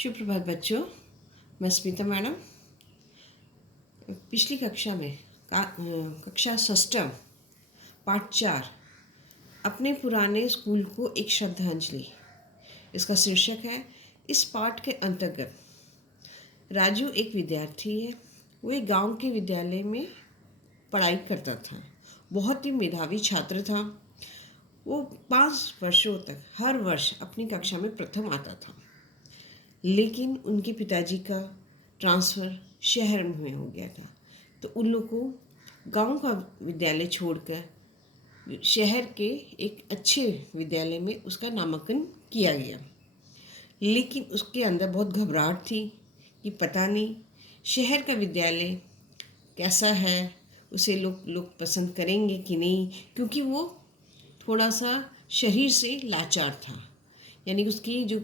सुप्रभात बच्चों। मैं स्मिता मैडम। पिछली कक्षा में कक्षा षष्ठम पाठ 4 अपने पुराने स्कूल को एक श्रद्धांजलि, इसका शीर्षक है। इस पाठ के अंतर्गत राजू एक विद्यार्थी है। वो एक गांव के विद्यालय में पढ़ाई करता था। बहुत ही मेधावी छात्र था। वो 5 वर्षों तक हर वर्ष अपनी कक्षा में प्रथम आता था, लेकिन उनके पिताजी का ट्रांसफ़र शहर में हो गया था, तो उन लोग को गांव का विद्यालय छोड़कर शहर के एक अच्छे विद्यालय में उसका नामांकन किया गया। लेकिन उसके अंदर बहुत घबराहट थी कि पता नहीं शहर का विद्यालय कैसा है, उसे लोग पसंद करेंगे कि नहीं, क्योंकि वो थोड़ा सा शरीर से लाचार था। यानी उसकी जो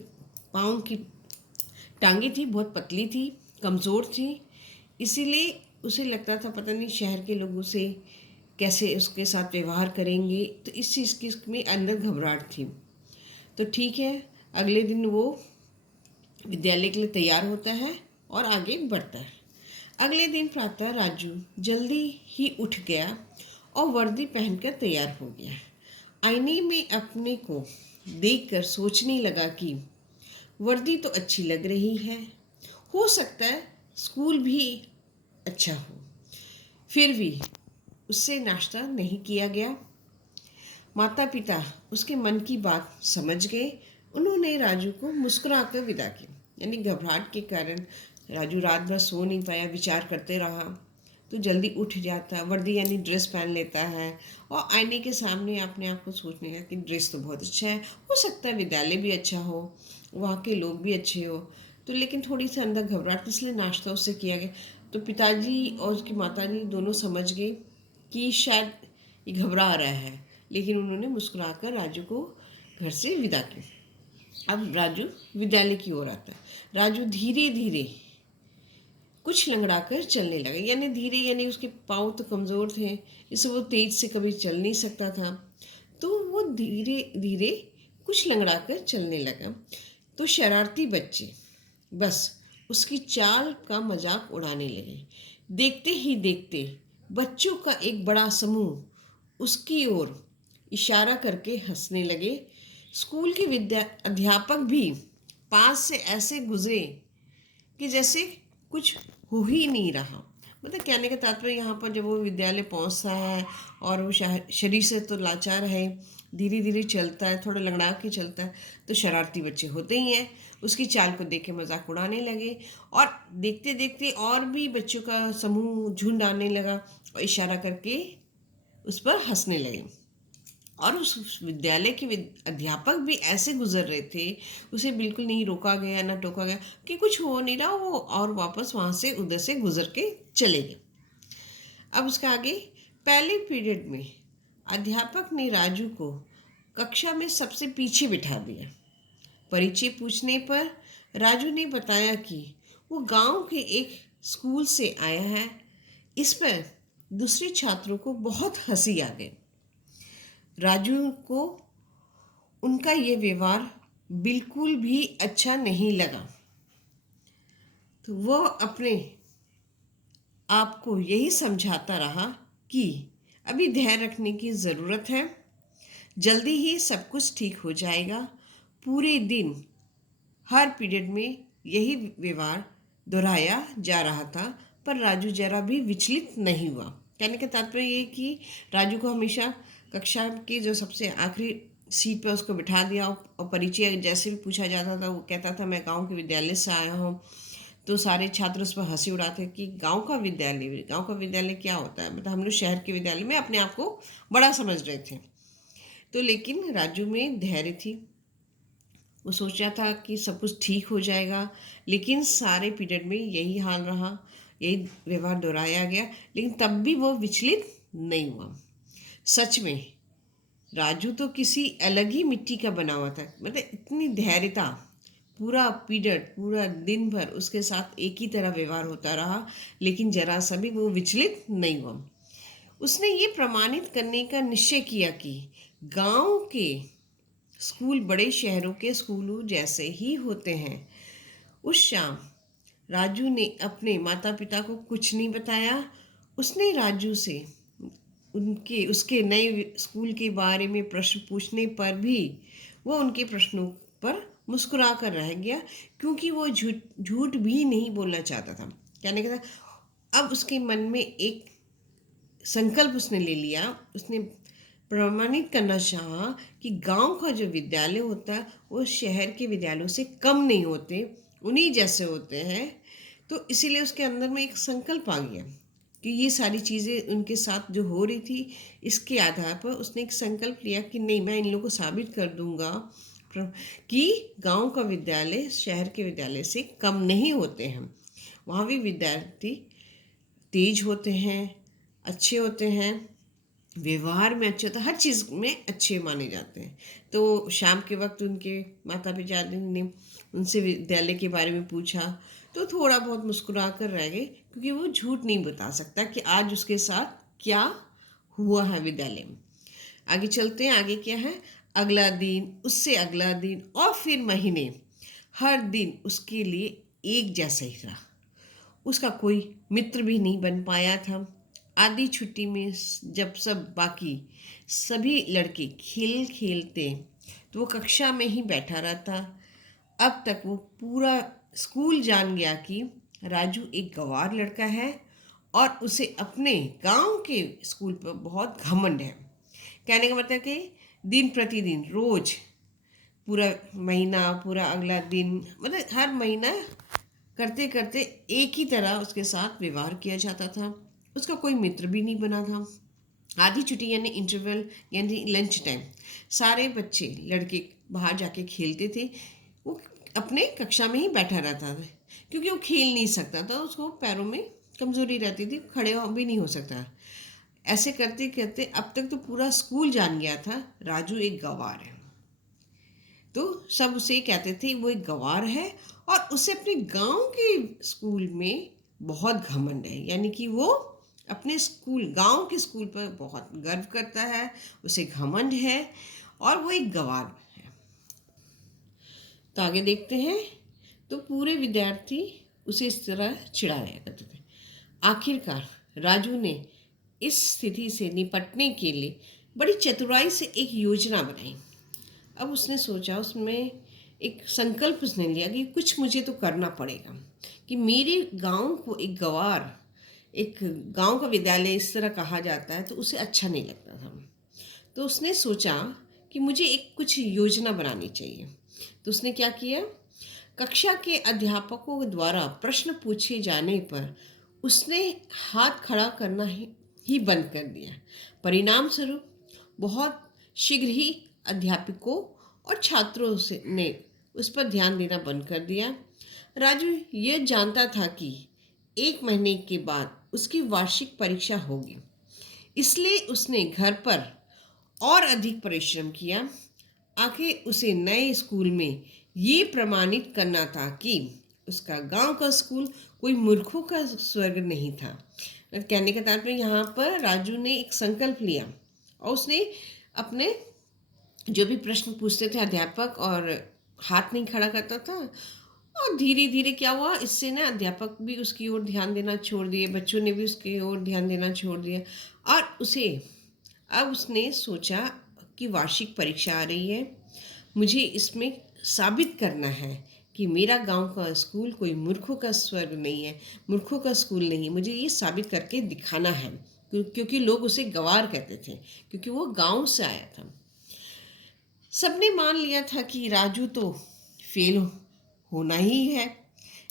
पाँव की टांगे थी बहुत पतली थी, कमज़ोर थी। इसीलिए उसे लगता था पता नहीं शहर के लोग उसे कैसे उसके साथ व्यवहार करेंगे, तो इस चीज़ की उसमें अंदर घबराहट थी। तो ठीक है, अगले दिन वो विद्यालय के लिए तैयार होता है और आगे बढ़ता है। अगले दिन प्रातः राजू जल्दी ही उठ गया और वर्दी पहनकर तैयार हो गया। आईने में अपने को देखकर सोचने लगा कि वर्दी तो अच्छी लग रही है, हो सकता है स्कूल भी अच्छा हो। फिर भी उससे नाश्ता नहीं किया गया। माता पिता उसके मन की बात समझ गए। उन्होंने राजू को मुस्कुराकर विदा किया। यानी घबराहट के कारण राजू रात भर सो नहीं पाया, विचार करते रहा। तो जल्दी उठ जाता, वर्दी यानी ड्रेस पहन लेता है और आईने के सामने अपने आप को सोचने लगा कि ड्रेस तो बहुत अच्छा है, हो सकता है विद्यालय भी अच्छा हो, वहाँ के लोग भी अच्छे हो। तो लेकिन थोड़ी सी अंदर घबराहट, इसलिए नाश्ता उससे किया गया। तो पिताजी और उसकी माताजी दोनों समझ गए कि शायद ये घबरा रहा है, लेकिन उन्होंने मुस्कुराकर राजू को घर से विदा किया। अब राजू विद्यालय की ओर आता है। राजू धीरे धीरे कुछ लंगड़ा कर चलने लगा। यानी धीरे, यानी उसके पाँव तो कमज़ोर थे, इससे वो तेज से कभी चल नहीं सकता था। तो वो धीरे धीरे कुछ लंगड़ा कर चलने लगा। तो शरारती बच्चे बस उसकी चाल का मजाक उड़ाने लगे। देखते ही देखते बच्चों का एक बड़ा समूह उसकी ओर इशारा करके हंसने लगे। स्कूल के अध्यापक भी पास से ऐसे गुजरे कि जैसे कुछ हो ही नहीं रहा। मतलब कहने का तात्पर्य यहाँ पर जब वो विद्यालय पहुँचता है और वो शरीर से तो लाचार है, धीरे धीरे चलता है, थोड़ा लंगड़ा के चलता है, तो शरारती बच्चे होते ही हैं, उसकी चाल को देख के मजाक उड़ाने लगे। और देखते देखते और भी बच्चों का समूह झुंड आने लगा और इशारा करके उस पर हंसने लगे। और उस विद्यालय के अध्यापक भी ऐसे गुजर रहे थे, उसे बिल्कुल नहीं रोका गया ना टोका गया कि कुछ हो नहीं रहा, वो और वापस वहाँ से उधर से गुजर के चले गए। अब उसका आगे, पहले पीरियड में अध्यापक ने राजू को कक्षा में सबसे पीछे बिठा दिया। परिचय पूछने पर राजू ने बताया कि वो गांव के एक स्कूल से आया है। इस पर दूसरे छात्रों को बहुत हंसी आ गई। राजू को उनका ये व्यवहार बिल्कुल भी अच्छा नहीं लगा। तो वह अपने आप को यही समझाता रहा कि अभी धैर्य रखने की ज़रूरत है, जल्दी ही सब कुछ ठीक हो जाएगा। पूरे दिन हर पीरियड में यही व्यवहार दोहराया जा रहा था, पर राजू जरा भी विचलित नहीं हुआ। कहने का तात्पर्य ये कि राजू को हमेशा कक्षा की जो सबसे आखिरी सीट पर उसको बिठा दिया और परिचय जैसे भी पूछा जाता था वो कहता था मैं गांव के विद्यालय से आया हूँ। तो सारे छात्र उस पर हंसी उड़ाते कि गांव का विद्यालय क्या होता है, मतलब हम लोग शहर के विद्यालय में अपने आप को बड़ा समझ रहे थे। तो लेकिन राजू में धैर्य थी। वो सोच रहा था कि सब कुछ ठीक हो जाएगा, लेकिन सारे पीरियड में यही हाल रहा, यही व्यवहार दोहराया गया, लेकिन तब भी वो विचलित नहीं हुआ। सच में राजू तो किसी अलग ही मिट्टी का बना हुआ था। मतलब इतनी धैर्यता, पूरा पीरियड, पूरा दिन भर उसके साथ एक ही तरह व्यवहार होता रहा, लेकिन जरा सा भी वो विचलित नहीं हुआ। उसने ये प्रमाणित करने का निश्चय किया कि गांव के स्कूल बड़े शहरों के स्कूलों जैसे ही होते हैं। उस शाम राजू ने अपने माता पिता को कुछ नहीं बताया। उसने राजू से उसके नए स्कूल के बारे में प्रश्न पूछने पर भी वो उनके प्रश्नों पर मुस्कुरा कर रह गया, क्योंकि वो झूठ झूठ भी नहीं बोलना चाहता था। कहने का था, अब उसके मन में एक संकल्प उसने ले लिया। उसने प्रमाणित करना चाहा कि गांव का जो विद्यालय होता है वो शहर के विद्यालयों से कम नहीं होते, उन्हीं जैसे होते हैं। तो इसीलिए उसके अंदर में एक संकल्प आ गया कि ये सारी चीज़ें उनके साथ जो हो रही थी, इसके आधार पर उसने एक संकल्प लिया कि नहीं, मैं इन लोगों को साबित कर दूंगा कि गांव का विद्यालय शहर के विद्यालय से कम नहीं होते हैं। वहाँ भी विद्यार्थी तेज होते हैं, अच्छे होते हैं, व्यवहार में अच्छे होते हैं, हर चीज़ में अच्छे माने जाते हैं। तो शाम के वक्त उनके माता पिता ने उनसे विद्यालय के बारे में पूछा, तो थोड़ा बहुत मुस्कुरा कर रह गए, क्योंकि वो झूठ नहीं बता सकता कि आज उसके साथ क्या हुआ है विद्यालय में। आगे चलते हैं, आगे क्या है। अगला दिन, उससे अगला दिन और फिर महीने, हर दिन उसके लिए एक जैसा ही रहा। उसका कोई मित्र भी नहीं बन पाया था। आधी छुट्टी में जब बाकी सभी लड़के खेल खेलते, तो वो कक्षा में ही बैठा रहता। अब तक वो पूरा स्कूल जान गया कि राजू एक गंवार लड़का है और उसे अपने गांव के स्कूल पर बहुत घमंड है। कहने का मतलब कि दिन प्रतिदिन रोज, पूरा महीना, पूरा अगला दिन, मतलब हर महीना करते करते एक ही तरह उसके साथ व्यवहार किया जाता था। उसका कोई मित्र भी नहीं बना था। आधी छुट्टी यानी इंटरवल यानी लंच टाइम, सारे बच्चे लड़के बाहर जाके खेलते थे, वो अपने कक्षा में ही बैठा रहता था, क्योंकि वो खेल नहीं सकता था, उसको पैरों में कमज़ोरी रहती थी, खड़े भी नहीं हो सकता। ऐसे करते करते अब तक तो पूरा स्कूल जान गया था राजू एक गंवार है। तो सब उसे कहते थे वो एक गंवार है, और उसे अपने गांव के स्कूल में बहुत घमंड है, यानी कि वो अपने स्कूल, गांव के स्कूल पर बहुत गर्व करता है, उसे घमंड है, और वो एक गंवार है। तो आगे देखते हैं। तो पूरे विद्यार्थी उसे इस तरह चिढ़ाया करते थे। आखिरकार राजू ने इस स्थिति से निपटने के लिए बड़ी चतुराई से एक योजना बनाई। अब उसने सोचा, उसमें एक संकल्प उसने लिया कि कुछ मुझे तो करना पड़ेगा, कि मेरे गांव को एक गंवार, एक गांव का विद्यालय इस तरह कहा जाता है तो उसे अच्छा नहीं लगता था। तो उसने सोचा कि मुझे एक कुछ योजना बनानी चाहिए। तो उसने क्या किया, कक्षा के अध्यापकों द्वारा प्रश्न पूछे जाने पर उसने हाथ खड़ा करना ही बंद कर दिया। परिणाम स्वरूप बहुत शीघ्र ही अध्यापकों और छात्रों से ने उस पर ध्यान देना बंद कर दिया। राजू यह जानता था कि एक महीने के बाद उसकी वार्षिक परीक्षा होगी, इसलिए उसने घर पर और अधिक परिश्रम किया। आखिर उसे नए स्कूल में ये प्रमाणित करना था कि उसका गांव का स्कूल कोई मूर्खों का स्वर्ग नहीं था। कहने का तात्पर्य यहाँ पर राजू ने एक संकल्प लिया, और उसने अपने जो भी प्रश्न पूछते थे अध्यापक, और हाथ नहीं खड़ा करता था, और धीरे धीरे क्या हुआ, इससे ना अध्यापक भी उसकी ओर ध्यान देना छोड़ दिए, बच्चों ने भी उसकी ओर ध्यान देना छोड़ दिया। और अब उसने सोचा कि वार्षिक परीक्षा आ रही है, मुझे इसमें साबित करना है कि मेरा गांव का स्कूल कोई मूर्खों का स्वर्ग नहीं है, मूर्खों का स्कूल नहीं है। मुझे ये साबित करके दिखाना है, क्योंकि लोग उसे गंवार कहते थे, क्योंकि वो गांव से आया था। सबने मान लिया था कि राजू तो फेल होना ही है।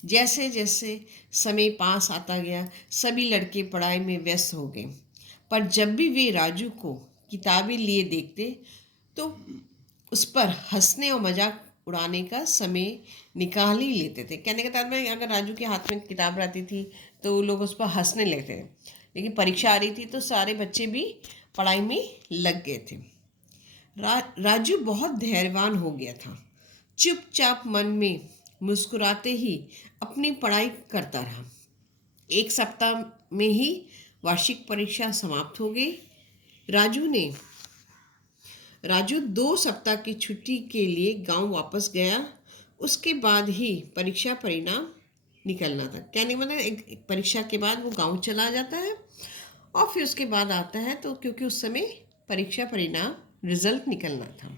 जैसे जैसे समय पास आता गया, सभी लड़के पढ़ाई में व्यस्त हो गए, पर जब भी वे राजू को किताबें लिए देखते तो उस पर हंसने और मजाक उड़ाने का समय निकाल ही लेते थे। कहने का तात्पर्य, अगर राजू के हाथ में किताब रहती थी तो लोग उस पर हंसने लगते थे, लेकिन परीक्षा आ रही थी तो सारे बच्चे भी पढ़ाई में लग गए थे। राजू बहुत धैर्यवान हो गया था। चुपचाप मन में मुस्कुराते ही अपनी पढ़ाई करता रहा। एक सप्ताह में ही वार्षिक परीक्षा समाप्त हो गई। राजू 2 सप्ताह की छुट्टी के लिए गांव वापस गया। उसके बाद ही परीक्षा परिणाम निकलना था। कहने का मतलब एक परीक्षा के बाद वो गांव चला जाता है और फिर उसके बाद आता है, तो क्योंकि उस समय परीक्षा परिणाम रिजल्ट निकलना था।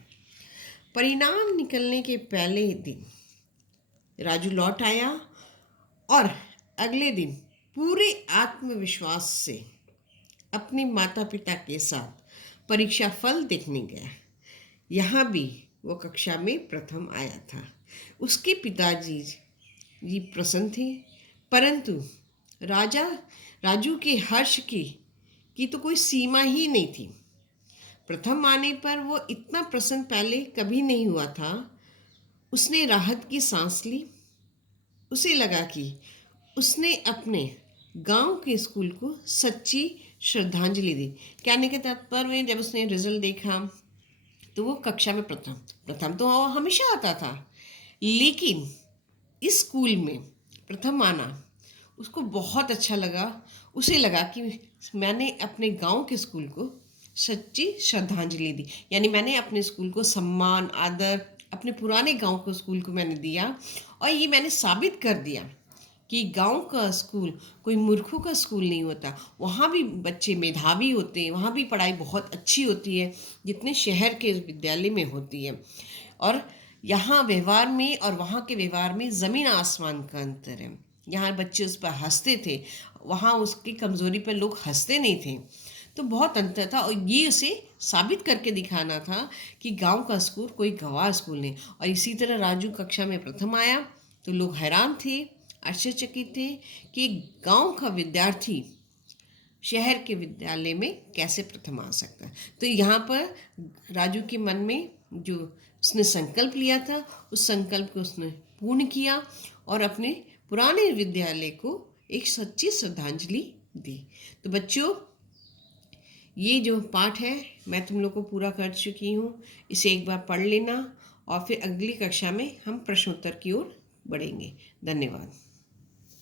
परिणाम निकलने के पहले दिन राजू लौट आया और अगले दिन पूरे आत्मविश्वास से अपने माता पिता के साथ परीक्षा फल देखने गया। यहाँ भी वो कक्षा में प्रथम आया था। उसके पिताजी जी प्रसन्न थे, परंतु राजा राजू के हर्ष की तो कोई सीमा ही नहीं थी। प्रथम आने पर वो इतना प्रसन्न पहले कभी नहीं हुआ था। उसने राहत की सांस ली। उसे लगा कि उसने अपने गांव के स्कूल को सच्ची श्रद्धांजलि दी। कहने के तात्पर्य जब उसने रिजल्ट देखा तो वो कक्षा में प्रथम प्रथम तो वो हमेशा आता था, लेकिन इस स्कूल में प्रथम आना उसको बहुत अच्छा लगा। उसे लगा कि मैंने अपने गांव के स्कूल को सच्ची श्रद्धांजलि दी, यानी मैंने अपने स्कूल को सम्मान आदर अपने पुराने गांव को स्कूल को मैंने दिया और ये मैंने साबित कर दिया कि गांव का स्कूल कोई मूर्खों का स्कूल नहीं होता। वहाँ भी बच्चे मेधावी होते हैं, वहाँ भी पढ़ाई बहुत अच्छी होती है जितने शहर के विद्यालय में होती है। और यहाँ व्यवहार में और वहाँ के व्यवहार में ज़मीन आसमान का अंतर है। यहाँ बच्चे उस पर हंसते थे, वहाँ उसकी कमज़ोरी पर लोग हंसते नहीं थे। तो बहुत अंतर था और ये उसे साबित करके दिखाना था कि गांव का स्कूल कोई गंवार स्कूल नहीं। और इसी तरह राजू कक्षा में प्रथम आया तो लोग हैरान थे, आश्चर्यचकित थे कि गांव का विद्यार्थी शहर के विद्यालय में कैसे प्रथम आ सकता है। तो यहाँ पर राजू के मन में जो उसने संकल्प लिया था उस संकल्प को उसने पूर्ण किया और अपने पुराने विद्यालय को एक सच्ची श्रद्धांजलि दी। तो बच्चों, ये जो पाठ है मैं तुम लोग को पूरा कर चुकी हूँ। इसे एक बार पढ़ लेना और फिर अगली कक्षा में हम प्रश्नोत्तर की ओर बढ़ेंगे। धन्यवाद।